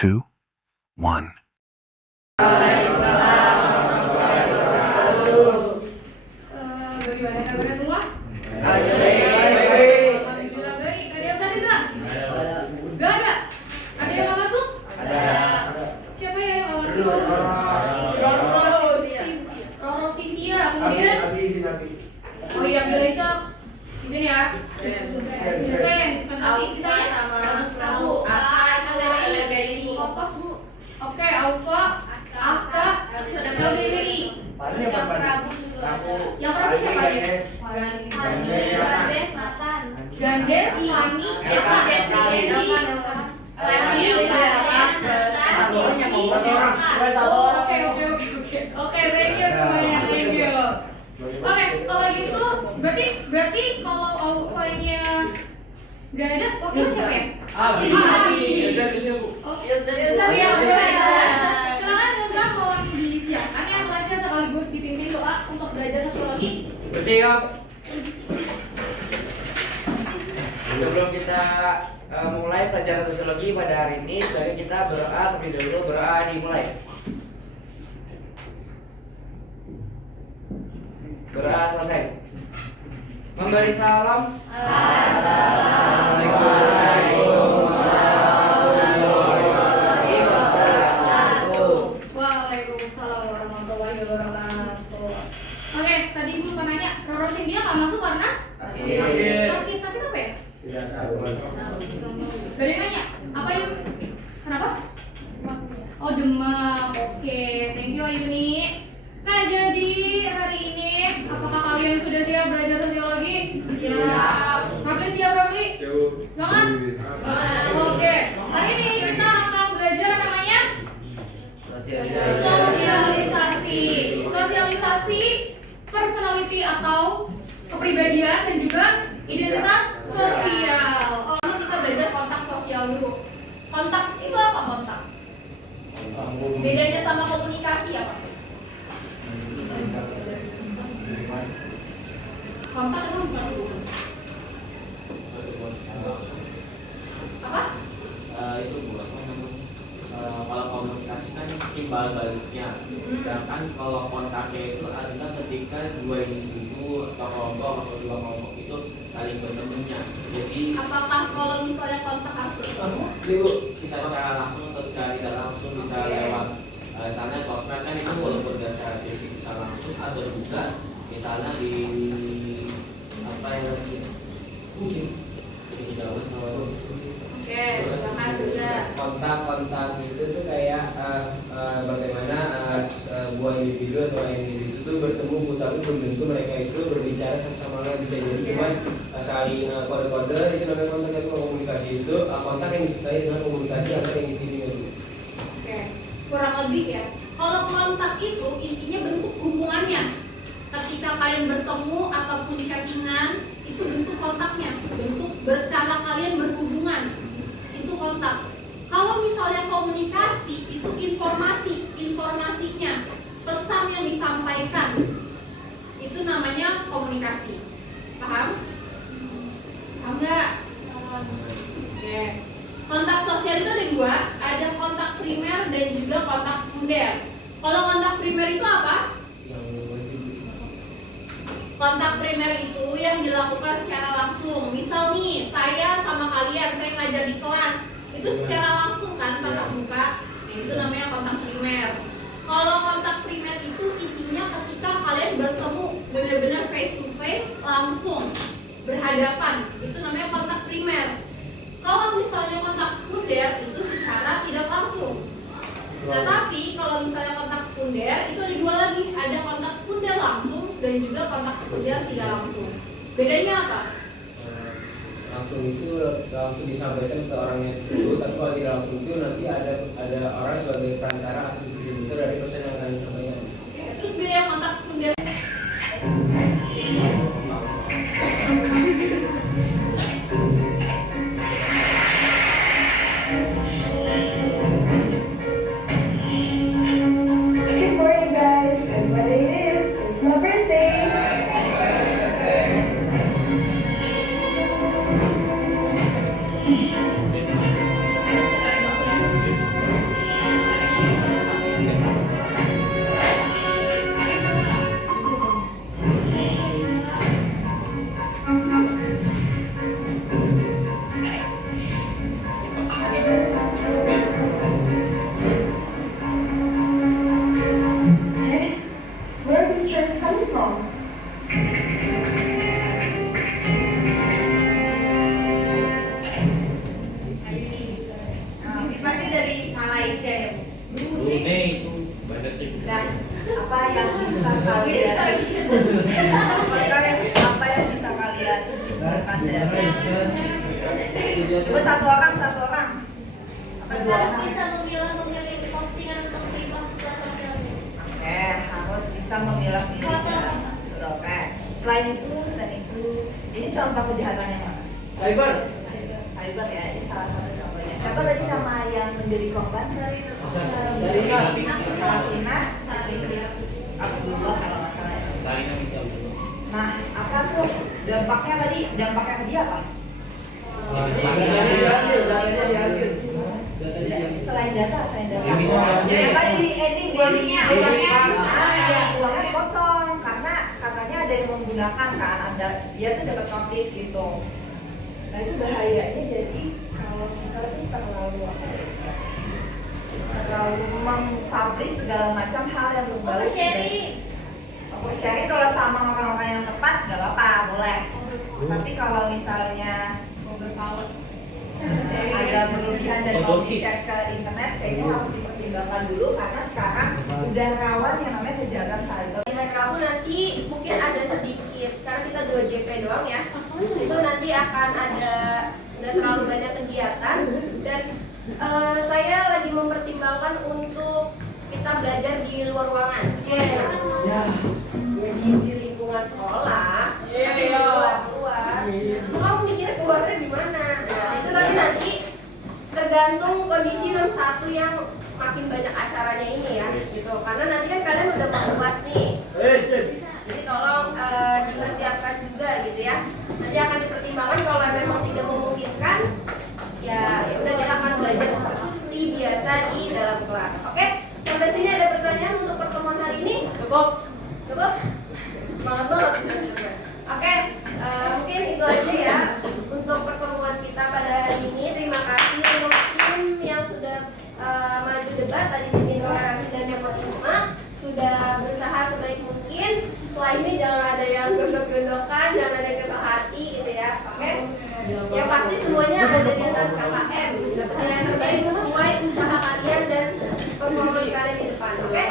2, 1. Bagaimana kabarnya semua? Baik. Alhamdulillah baik. Ada yang tadi tak? Gak ada. Ada yang nggak masuk? Siapa ya yang nggak masuk? Roro Cynthia. Kemudian? Oh iya, Bilisa. Di sini ya. Dispensasi. Sisanya? Prabu. Kompas. Oke, Alfa. Aska. Lili. Yang Prabu siapa ya? Gandes, Lani, Oke, thank you semuanya, thank you. Oke, kalau gitu, berarti kalau Alfa-nya nggak ada, waktu siapa ya? Silakan Ilzam mau disiapkan ya kelasnya sekaligus dipimpin doa untuk belajar sosiologi. Bersiap. Sebelum kita mulai pelajaran sosiologi pada hari ini, sebaiknya kita berdoa terlebih dahulu. Berdoa dimulai. Berdoa selesai. Memberi salam. Assalamualaikum warahmatullahi wabarakatuh. Waalaikumsalam warahmatullahi wabarakatuh. Oke, tadi Ibu mau nanya, Roro Cynthia nggak masuk karena sakit apa ya? Tidak tahu. Gak ada yang nanya, apa Yun? Kenapa? Oh demam, oke, thank you Ayuni. Nah jadi hari ini, apakah kalian sudah siap belajar sosiologi? Siap. Rapli siap Rapli? Semangat? Oke, hari ini kita akan belajar namanya Sosialisasi, personality atau kepribadian dan juga identitas sosial. Kita belajar kontak sosial dulu. Kontak itu apa kontak? Bedanya sama komunikasi apa? Kontak itu bukan hubungan. Apa? Itu buat kalau komunikasi kan timbal baliknya. Sedangkan kalau kontaknya itu adalah ketika dua individu atau kelompok atau dua kelompok itu saling bertemunya. Jadi Apakah kalau misalnya kontak harus bertemu? bisa secara langsung atau secara tidak langsung, bisa lewat misalnya sosmed kan itu walaupun tidak secara fisik bisa langsung, atau juga misalnya di apa yang lagi jadi jauh. Oke, silakan juga. Kontak itu tuh kayak bagaimana sebuah individu atau individu itu bertemu tapi belum tentu mereka itu berbicara satu sama lain, bisa jadi cuma saling kode-kode, itu namanya kontak. Tapi komunikasi itu kontak yang disertai dengan komunikasi antar individu. Oke, kurang lebih ya. Kalau kontak itu intinya bentuk hubungannya. Ketika kalian bertemu ataupun chattingan, itu bentuk kontaknya, bentuk cara kalian berhubungan. Itu kontak. Kalau misalnya komunikasi itu informasinya, pesan yang disampaikan, itu namanya komunikasi. Paham? Paham nggak? Oke. Kontak sosial itu ada dua, ada kontak primer dan juga kontak sekunder. Kalau kontak primer itu apa? Kontak primer itu yang dilakukan secara langsung. Misal nih, saya sama kalian, saya ngajar di kelas, itu secara langsung kan, tatap muka. Nah, itu namanya kontak primer. Kalau kontak primer itu intinya ketika kalian bertemu benar-benar face to face, langsung berhadapan, itu namanya kontak primer. Kalau misalnya kontak sekunder itu secara tidak langsung. Nah, tapi kalau misalnya kontak sekunder itu ada dua lagi, ada kontak sekunder langsung dan juga kontak sekunder tidak langsung. Bedanya apa? Langsung itu langsung disampaikan ke orangnya itu, tapi kalau tidak langsung itu nanti ada orang sebagai perantara atau distributor dari pesan yang akan disampaikan. Oke, terus beda kontak sekunder. Good morning, guys. Guess what day it is? It's my birthday. Brunei itu bahasa sih. Nah, apa yang bisa kalian apa yang bisa kalian simpulkan dari satu orang apa dua Harus orang? bisa memilih postingan untuk repost ke sosial media. Oke, harus bisa memilah-milih. Oke. Selain itu, ini contoh kejahatan yang mana? Cyber. Cyber ya, ini salah satu contohnya. Siapa tadi nama yang menjadi korban? Sarina. Sarina. Abdullah kalau nggak salah ya. Salina bisa. Nah, apa tuh dampaknya tadi? Dampaknya ke dia apa? Selain data. Yang tadi di ending Uangnya. uangnya dipotong karena katanya ada yang menggunakan kan, dia tuh dapat notif gitu. Nah itu bahayanya, jadi kalau kita tuh terlalu mempublish segala macam hal yang berbau oversharing kalau sama orang-orang yang tepat nggak apa-apa, boleh. Tapi kalau misalnya ada berlebihan dan mau di-share ke internet, kayaknya harus dipertimbangkan dulu karena sekarang udah rawan yang namanya kejahatan cyber. Di hari Rabu nanti mungkin ada sedikit, karena kita 2 JP doang ya. Itu nanti akan ada nggak terlalu banyak kegiatan dan saya lagi mempertimbangkan untuk kita belajar di luar ruangan. Di lingkungan sekolah, tapi di luar. Kamu mikirnya keluarnya di mana? Nah, itu tapi nanti tergantung kondisi 61 yang makin banyak acaranya ini ya, gitu. Karena nanti kan kalian udah mau UAS nih. Jadi tolong dipersiapkan juga gitu ya. Nanti akan dipertimbangkan kalau memang tidak memungkinkan, ya udah kita akan belajar seperti biasa di dalam kelas. Oke? Sampai sini ada pertanyaan untuk pertemuan hari ini? Cukup? Semangat banget juga. Oke, mungkin itu aja ya untuk pertemuan kita pada hari ini. Terima kasih untuk tim yang sudah maju debat, tadi tim intoleransi dan nepotisme sudah berusaha sebaik mungkin. Setelah ini jangan ada yang gondok-gondokan, jangan ada yang kesal hati gitu ya. Oke? Yang pasti semuanya ada di atas KKM. Dapat nilai terbaik sesuai usaha kalian dan performance kalian di depan. Oke?